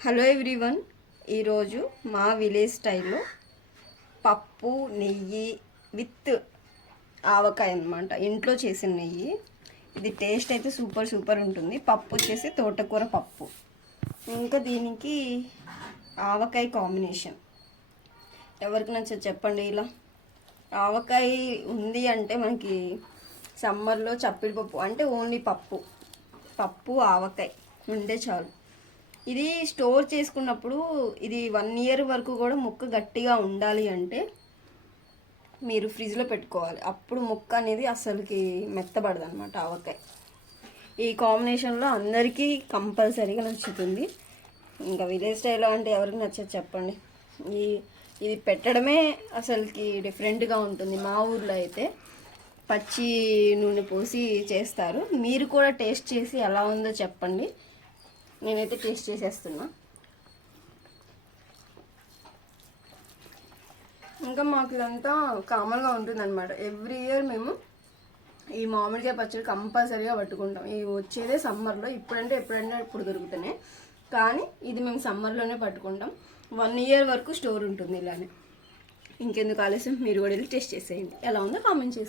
Hello everyone, ఈరోజు మా village స్టైల్లో పప్పు నెయ్యి విత్ ఆవకాయ అన్నమాట. ఇంట్లో చేసిన నెయ్యి. ఇది టేస్ట్ అయితే సూపర్ ఉంటుంది. పప్పు వచ్చేసి తోటకూర పప్పు, ఇంకా దీనికి ఆవకాయ కాంబినేషన్. ఎవరికి నచ్చదు చెప్పండి. ఇలా ఆవకాయ ఉంది అంటే మనకి సమ్మర్లో చప్పిడి పప్పు అంటే ఓన్లీ పప్పు ఆవకాయ ఉండే చాలు. ఇది స్టోర్ చేసుకున్నప్పుడు ఇది 1 ఇయర్ వరకు కూడా ముక్క గట్టిగా ఉండాలి అంటే మీరు ఫ్రిడ్జ్లో పెట్టుకోవాలి. అప్పుడు ముక్క అనేది అసలుకి మెత్తబడదు అనమాట. ఆవకాయ ఈ కాంబినేషన్లో అందరికీ కంపల్సరీగా నచ్చుతుంది. ఇంకా విలేజ్ స్టైల్లో అంటే ఎవరికి నచ్చదు చెప్పండి. ఇది పెట్టడమే అసలుకి డిఫరెంట్గా ఉంటుంది. మా ఊర్లో అయితే పచ్చి నూనె పోసి చేస్తారు. మీరు కూడా టేస్ట్ చేసి ఎలా ఉందో చెప్పండి. నేనైతే టేస్ట్ చేసేస్తున్నా. ఇంకా మాకు ఇదంతా కామన్గా ఉంటుంది అనమాట. ఎవ్రీ ఇయర్ మేము ఈ మామిడికాయ పచ్చడి కంపల్సరీగా పట్టుకుంటాం. ఇవి వచ్చేదే సమ్మర్లో. ఎప్పుడంటే ఇప్పుడు దొరుకుతున్నాయి, కానీ ఇది మేము సమ్మర్లోనే పట్టుకుంటాం. 1 ఇయర్ వరకు స్టోర్ ఉంటుంది ఇలానే. ఇంకెందుకు ఆలస్యం, మీరు కూడా వెళ్ళి టేస్ట్ చేసేయండి. ఎలా ఉందో కామెంట్ చేసేయండి.